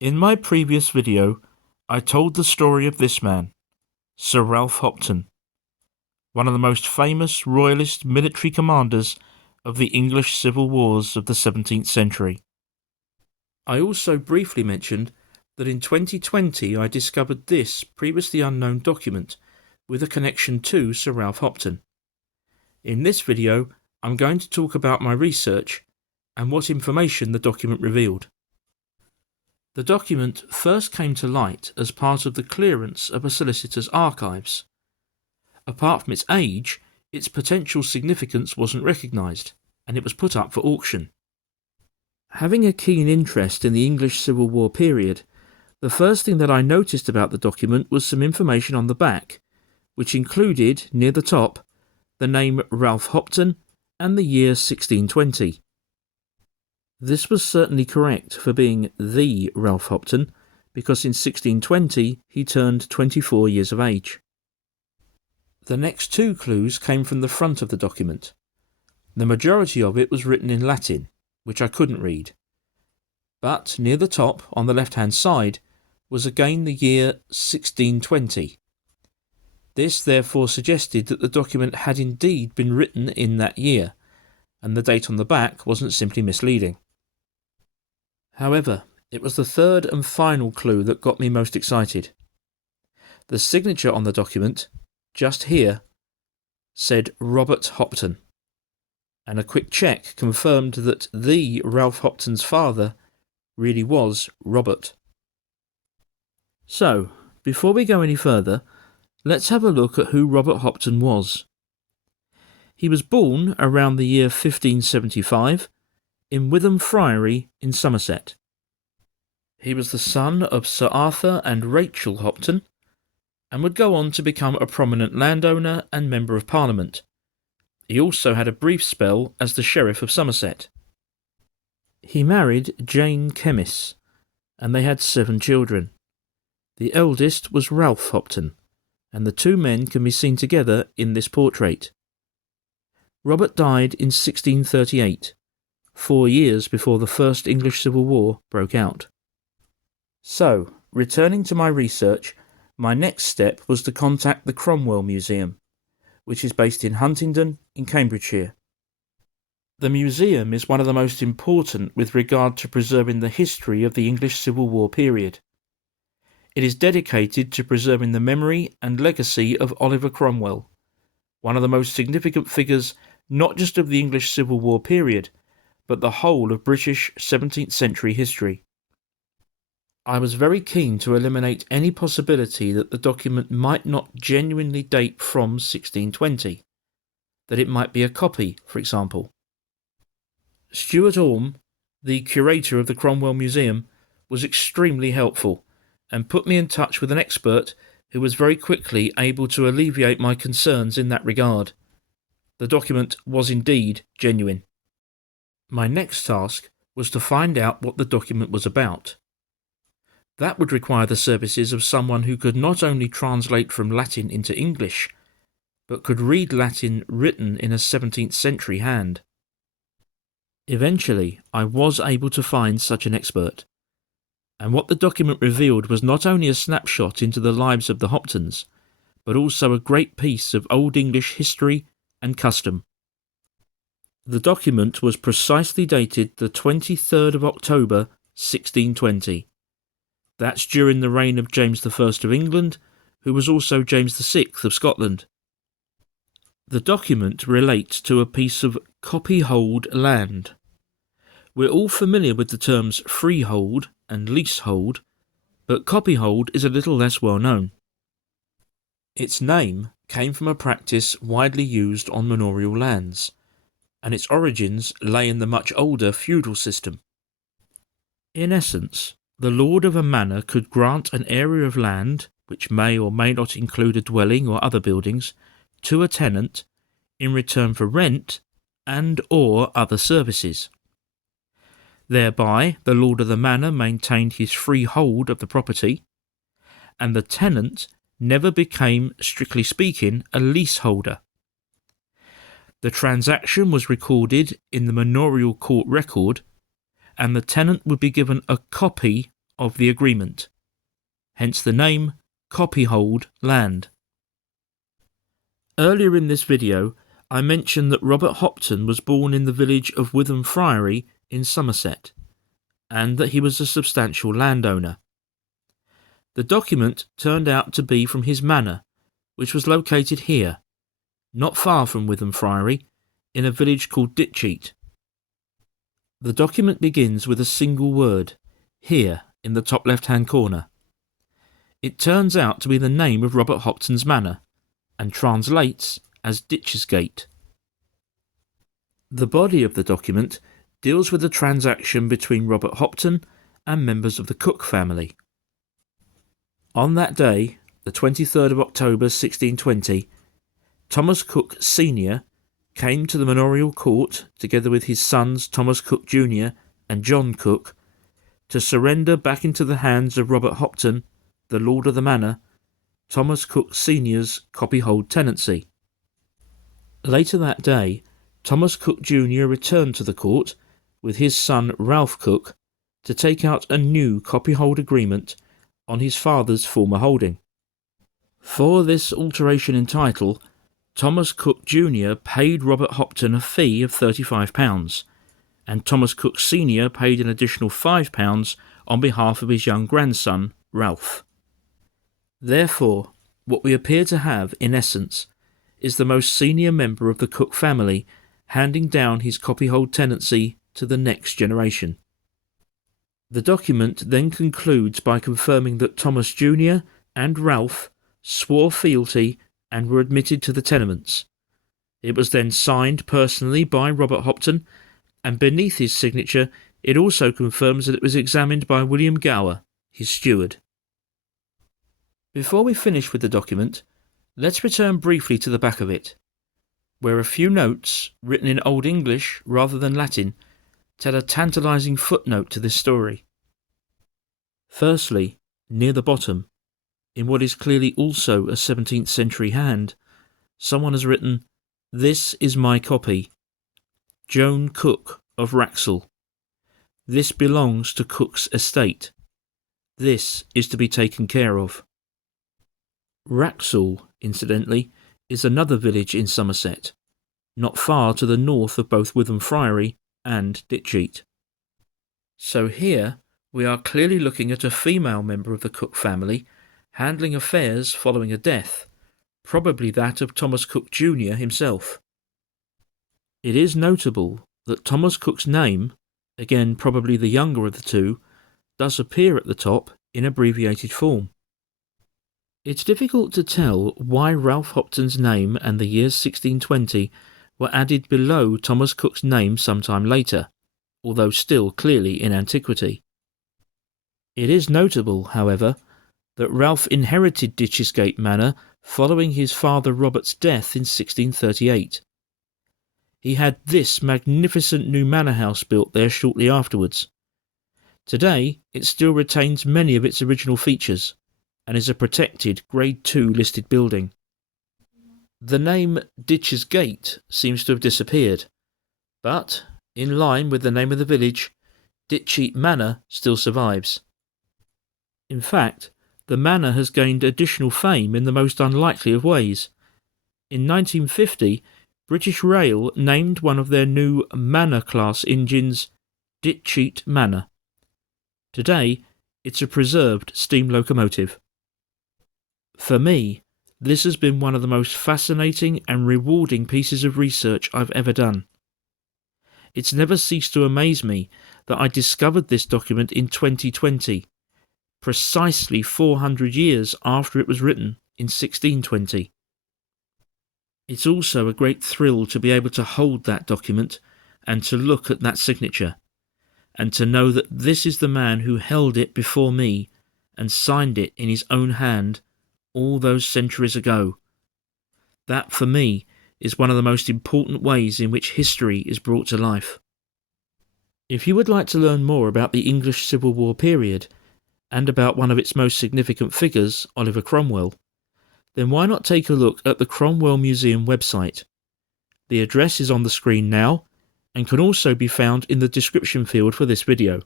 In my previous video, I told the story of this man, Sir Ralph Hopton, one of the most famous royalist military commanders of the English civil wars of the 17th century. I also briefly mentioned that in 2020 I discovered this previously unknown document with a connection to Sir Ralph Hopton. In this video, I'm going to talk about my research and what information the document revealed. The document first came to light as part of the clearance of a solicitor's archives. Apart from its age, its potential significance wasn't recognised, and it was put up for auction. Having a keen interest in the English Civil War period, the first thing that I noticed about the document was some information on the back, which included, near the top, the name Ralph Hopton and the year 1620. This was certainly correct for being the Ralph Hopton, because in 1620 he turned 24 years of age. The next two clues came from the front of the document. The majority of it was written in Latin, which I couldn't read. But near the top, on the left-hand side, was again the year 1620. This therefore suggested that the document had indeed been written in that year, and the date on the back wasn't simply misleading. However, it was the third and final clue that got me most excited. The signature on the document, just here, said Robert Hopton, and a quick check confirmed that the Ralph Hopton's father really was Robert. So, before we go any further, let's have a look at who Robert Hopton was. He was born around the year 1575 in Witham Friary in Somerset. He was the son of Sir Arthur and Rachel Hopton, and would go on to become a prominent landowner and Member of Parliament. He also had a brief spell as the Sheriff of Somerset. He married Jane Kemmis, and they had 7 children. The eldest was Ralph Hopton, and the two men can be seen together in this portrait. Robert died in 1638, 4 years before the First English Civil War broke out. So, returning to my research, my next step was to contact the Cromwell Museum, which is based in Huntingdon in Cambridgeshire. The museum is one of the most important with regard to preserving the history of the English Civil War period. It is dedicated to preserving the memory and legacy of Oliver Cromwell, one of the most significant figures not just of the English Civil War period, but the whole of British 17th century history. I was very keen to eliminate any possibility that the document might not genuinely date from 1620, that it might be a copy, for example. Stuart Orme, the curator of the Cromwell Museum, was extremely helpful and put me in touch with an expert who was very quickly able to alleviate my concerns in that regard. The document was indeed genuine. My next task was to find out what the document was about. That would require the services of someone who could not only translate from Latin into English, but could read Latin written in a 17th century hand. Eventually, I was able to find such an expert, and what the document revealed was not only a snapshot into the lives of the Hoptons, but also a great piece of Old English history and custom. The document was precisely dated the 23rd of October, 1620. That's during the reign of James I of England, who was also James VI of Scotland. The document relates to a piece of copyhold land. We're all familiar with the terms freehold and leasehold, but copyhold is a little less well known. Its name came from a practice widely used on manorial lands, and its origins lay in the much older feudal system. In essence, the lord of a manor could grant an area of land, which may or may not include a dwelling or other buildings, to a tenant in return for rent and or other services. Thereby, the lord of the manor maintained his free hold of the property, and the tenant never became, strictly speaking, a leaseholder. The transaction was recorded in the manorial court record, and the tenant would be given a copy of the agreement, hence the name copyhold land. Earlier in this video, I mentioned that Robert Hopton was born in the village of Witham Friary in Somerset, and that he was a substantial landowner. The document turned out to be from his manor, which was located here, not far from Witham Friary, in a village called Ditcheat. The document begins with a single word, here, in the top left-hand corner. It turns out to be the name of Robert Hopton's manor, and translates as Ditches Gate. The body of the document deals with the transaction between Robert Hopton and members of the Cook family. On that day, the 23rd of October 1620, Thomas Cook Sr. came to the manorial court together with his sons Thomas Cook Jr. and John Cook to surrender back into the hands of Robert Hopton, the lord of the manor, Thomas Cook Sr.'s copyhold tenancy. Later that day, Thomas Cook Jr. returned to the court with his son Ralph Cook to take out a new copyhold agreement on his father's former holding. For this alteration in title, Thomas Cook Jr. paid Robert Hopton a fee of £35, and Thomas Cook Sr. paid an additional £5 on behalf of his young grandson, Ralph. Therefore, what we appear to have, in essence, is the most senior member of the Cook family handing down his copyhold tenancy to the next generation. The document then concludes by confirming that Thomas Jr. and Ralph swore fealty and were admitted to the tenements. It was then signed personally by Robert Hopton, and beneath his signature it also confirms that it was examined by William Gower, his steward. Before we finish with the document, let's return briefly to the back of it, where a few notes, written in Old English rather than Latin, tell a tantalising footnote to this story. Firstly, near the bottom, in what is clearly also a 17th century hand, someone has written, "This is my copy. Joan Cook of Wraxall. This belongs to Cook's estate. This is to be taken care of." Wraxall, incidentally, is another village in Somerset, not far to the north of both Witham Friary and Ditcheat. So here we are clearly looking at a female member of the Cook family handling affairs following a death, probably that of Thomas Cook Jr. himself. It is notable that Thomas Cook's name, again probably the younger of the two, does appear at the top in abbreviated form. It's difficult to tell why Ralph Hopton's name and the year 1620 were added below Thomas Cook's name sometime later, although still clearly in antiquity. It is notable, however, that Ralph inherited Ditchesgate Manor following his father Robert's death in 1638. He had this magnificent new manor house built there shortly afterwards. Today, it still retains many of its original features, and is a protected Grade II listed building. The name Ditches Gate seems to have disappeared, but, in line with the name of the village, Ditcheat Manor still survives. In fact, the manor has gained additional fame in the most unlikely of ways. In 1950, British Rail named one of their new Manor-class engines Ditcheat Manor. Today, it's a preserved steam locomotive. For me, this has been one of the most fascinating and rewarding pieces of research I've ever done. It's never ceased to amaze me that I discovered this document in 2020, precisely 400 years after it was written in 1620. It's also a great thrill to be able to hold that document and to look at that signature, and to know that this is the man who held it before me and signed it in his own hand all those centuries ago. That, for me, is one of the most important ways in which history is brought to life. If you would like to learn more about the English Civil War period, and about one of its most significant figures, Oliver Cromwell, then why not take a look at the Cromwell Museum website? The address is on the screen now, and can also be found in the description field for this video.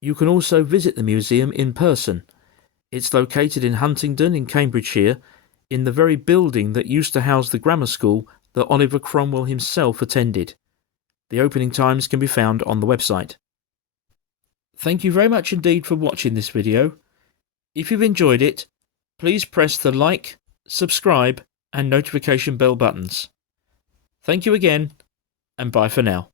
You can also visit the museum in person. It's located in Huntingdon in Cambridgeshire, in the very building that used to house the grammar school that Oliver Cromwell himself attended. The opening times can be found on the website. Thank you very much indeed for watching this video. If you've enjoyed it, please press the like, subscribe and notification bell buttons. Thank you again, and bye for now.